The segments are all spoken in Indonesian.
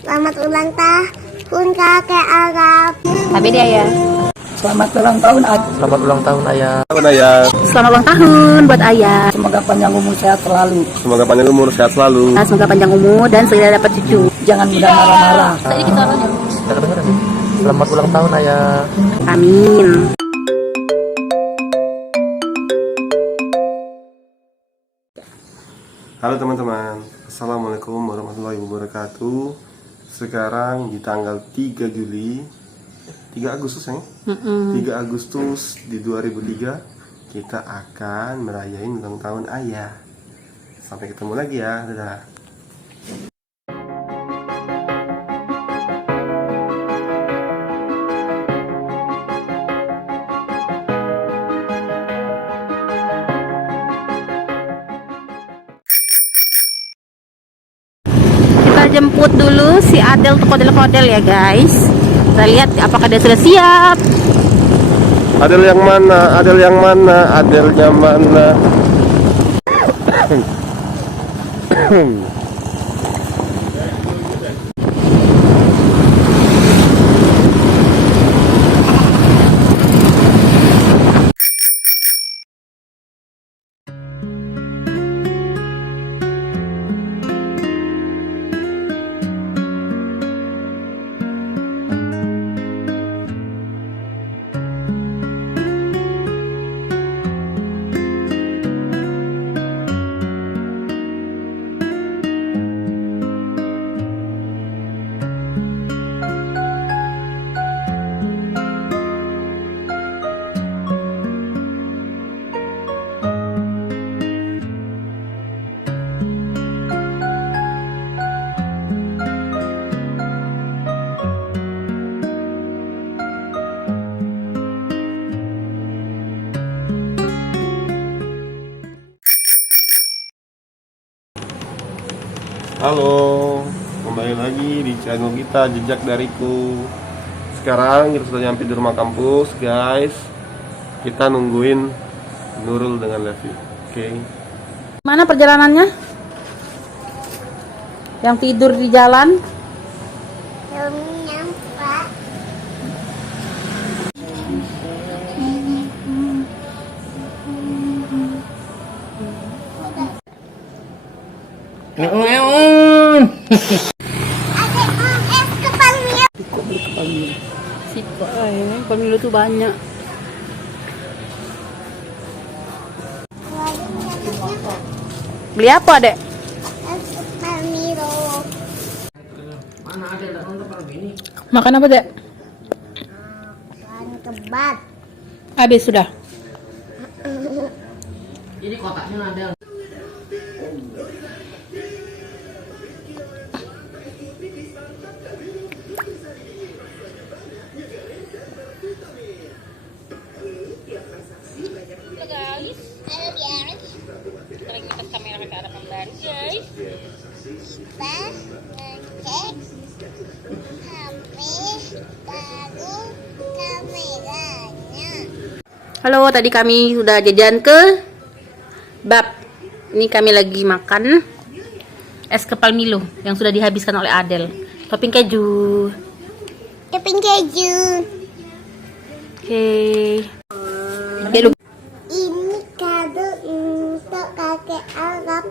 Selamat ulang tahun kakek Arab. Tapi dia ya. Selamat ulang tahun, Selamat ulang tahun ayah. Selamat ulang tahun buat ayah. Semoga panjang umur sehat selalu. Semoga panjang umur sehat selalu. Semoga panjang umur dan segera dapat cucu. Jangan mudah marah-marah. Tadi kita Kita kedengeran. Selamat ulang tahun ayah. Amin. Halo teman-teman, Assalamualaikum warahmatullahi wabarakatuh. Sekarang di tanggal 3 Juli 3 Agustus ya? 3 Agustus di 2003 kita akan merayain ulang tahun ayah. Sampai ketemu lagi ya, dadah. Kita jemput dulu si Adel untuk kodel-kodel ya guys. Kita lihat apakah dia sudah siap. Adel yang mana? Adel yang mana? Adelnya mana? Halo, kembali lagi di channel kita Jejak Dariku. Sekarang kita sudah nyampe di rumah kampus, guys. Kita nungguin Nurul dengan Levi. Oke. Mana perjalanannya? Yang tidur di jalan? Belum nyampe. Ada es kepal Mio. Si pemilu tuh banyak. Beli apa, Dek? Es kepal Milo. Makan apa, Dek? Makan kebab. Habis sudah. Halo guys. Sekarang kita kamera ke arah kembali, guys. Kita ngecek HP baru kameranya. Halo, tadi kami sudah jajan ke Bab. Ini kami lagi makan es kepal Milo yang sudah dihabiskan oleh Adel. Topping keju. Keping keju. Oke. Oke, lu. Ini kado untuk kakek Arab.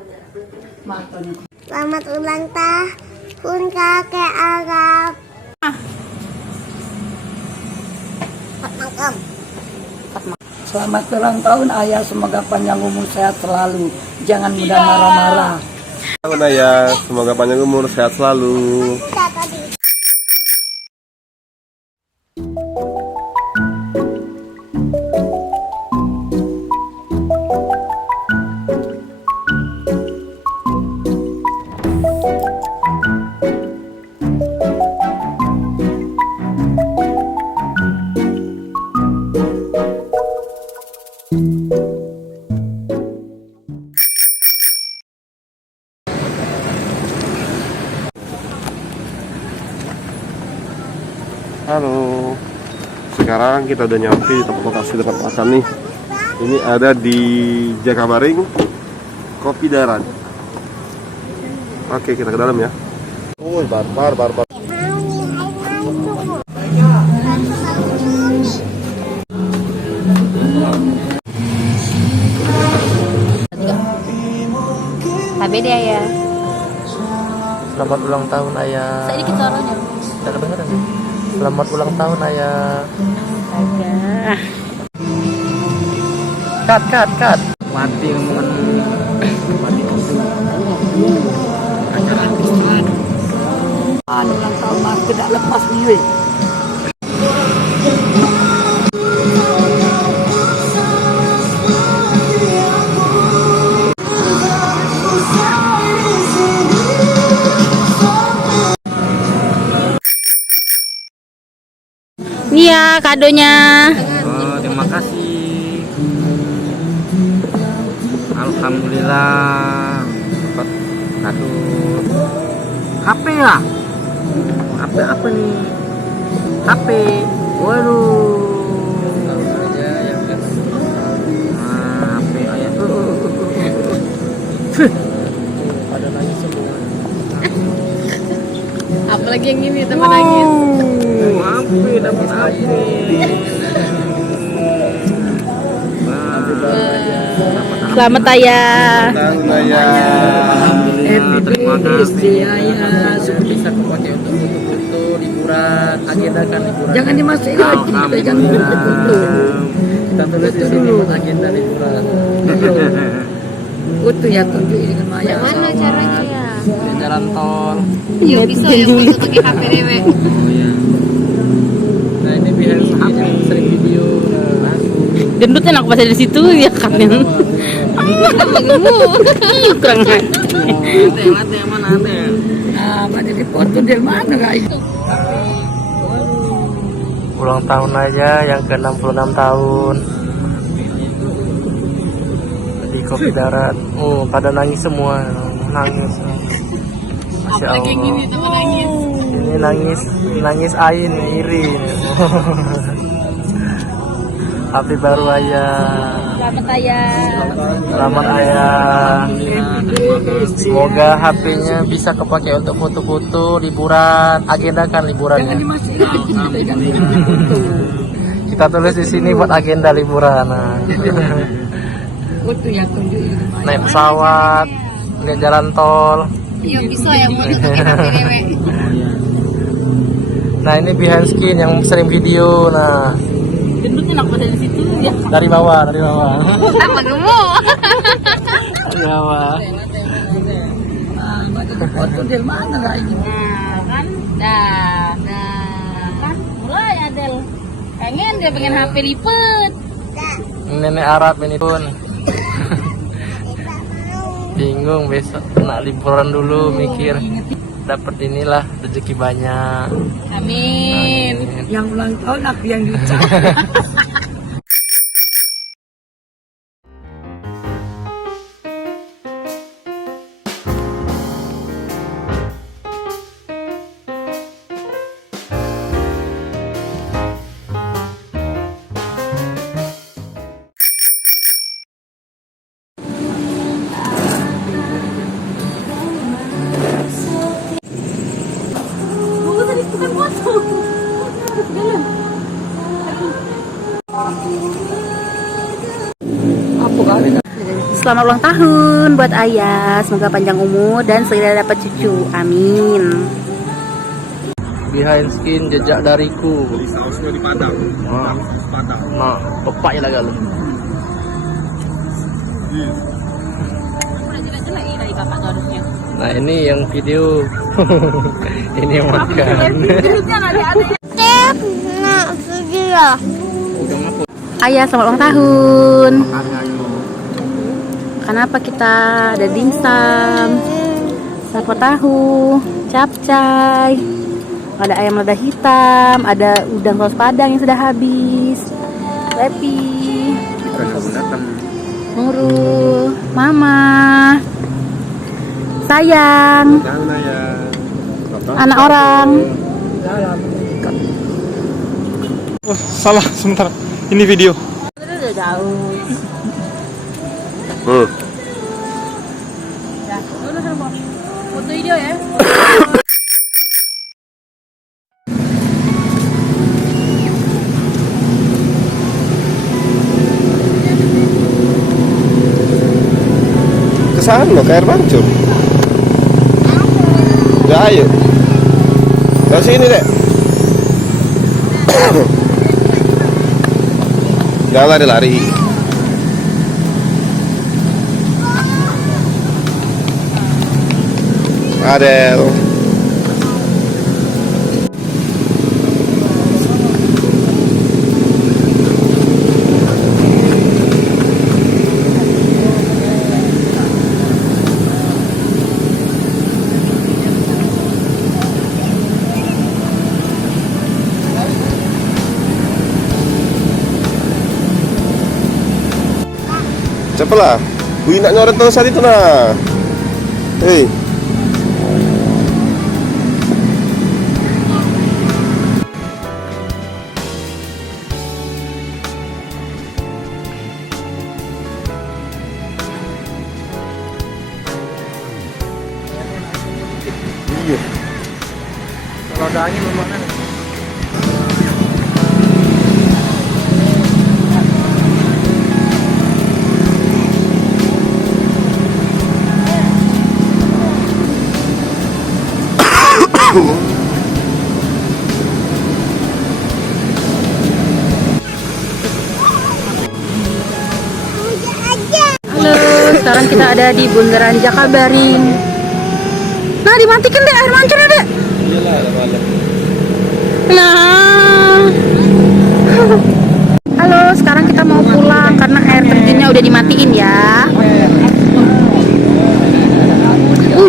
Selamat ulang tahun kakek Arab. Selamat ulang tahun ayah, semoga panjang umur sehat selalu. Jangan mudah marah-marah. Tahun ayah, semoga panjang umur sehat selalu. Halo, sekarang kita udah nyampe di tempat lokasi tempat makan nih. Ini ada di Jakabaring, Kopi Darat. Oke, kita ke dalam ya. Woi, barbar. Tapi dia ya. Selamat ulang tahun ayah. Saya dikit suaranya. Tidak kedengeran. Selamat ulang tahun ayah. Ada. Cut. Mati ngomongan mati acara Kristen. Ulang tahun mas tidak lepas nih weh. Nih ya kadonya. Oh, terima kasih. Alhamdulillah dapat kado HP ya. HP apa nih? HP. Waduh. HP ayah. Ada nangis semua. Apalagi yang ini teman nangis. HP dapat HP. Selamat ayah. Tahun ayah. Terima kasih ayah. sudah bisa kepakai untuk foto-foto liburan, agendakan liburan. Jangan dimasukin lagi, pegang dulu. Kita tulis di sini agenda liburan. Utuh ya tunjuk dengan Maya. Mana caranya ya? Di jalan tol. Iya bisa ya foto pakai HP dewe. Oh iya. Nah ini behind HP sering video. Gendutnya aku pas di situ ya kan. Kurang aja. Ate mana ate? Nah, pada di foto dari mana guys? Ulang tahun aja yang ke-66 tahun. Di Kopi Darat. Oh, pada nangis semua. Nangis. Masya Allah. Ini nangis Ain, iri. HP baru ayah. Selamat ayah. Selamat ayah. Semoga HP-nya bisa kepakai untuk foto-foto liburan, agendakan liburannya. Kita tulis di sini buat agenda liburan. Nah. Utuh ya tunjuk dengan Maya. Naik pesawat, lihat jalan tol. Iya bisa ya foto pakai HP dewe. Nah ini behind skin yang sering video. Nah Gendutnya aku pas di situ ya. dari bawah. Sama dulu. Dari bawah. Foto dari mana guys? Nah kan, dah kan, mulai Adel. Dia pengen HP lipet. Nenek Arab ini pun bingung besok nak liburan dulu mikir dapat inilah rezeki banyak. Amin. Yang ulang tahun aku yang diucap. Apa kali? Selamat ulang tahun buat ayah. Semoga panjang umur dan segera dapat cucu. Amin. Behind skin jejak dariku. Sausnya di Padang. Padang. Nah, pepak ya galuh. Nah ini yang video. Ini yang makan. Tep, nak video. Ayah selamat ulang tahun. Kenapa kita ada dimsum, sapo tahu, capcay, ada ayam lada hitam, ada udang saus padang yang sudah habis, Lepi, Nurul, Mama, sayang, Tahun ayah. anak orang. Oh, salah sebentar. Ini video. Udah jauh. Hmm. Foto video ya. ke sana ke air mancur. Ya ayo. Ke sini dek. Jangan lari-lari. Adel. Cepatlah, Bui nak nyoret terus saat itu nah. Hei. Iya. Kalau ada angin memang kan. Halo, sekarang kita ada di Bundaran Jakabaring. Nah, dimatikan deh air mancurnya deh. Nah. Halo, sekarang kita mau pulang karena air terjunnya udah dimatiin ya.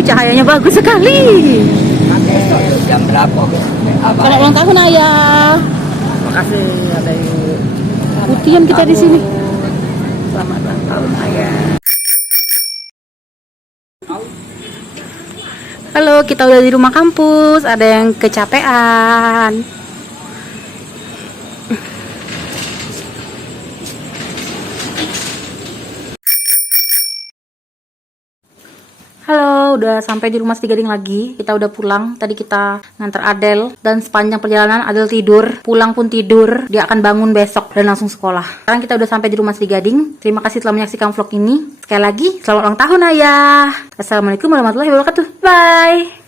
Cahayanya bagus sekali. Jam berapa? Selamat ulang tahun ayah. Makasih ada Putihan kita di sini. Selamat ulang tahun ayah. Halo, kita udah di rumah kampus. Ada yang kecapean. Halo, udah sampai di rumah Gading lagi. Kita udah pulang. Tadi kita nganter Adel dan sepanjang perjalanan Adel tidur, pulang pun tidur. Dia akan bangun besok dan langsung sekolah. Sekarang kita udah sampai di rumah Gading. Terima kasih telah menyaksikan vlog ini. Sekali lagi, selamat ulang tahun ayah. Assalamualaikum warahmatullahi wabarakatuh. Bye.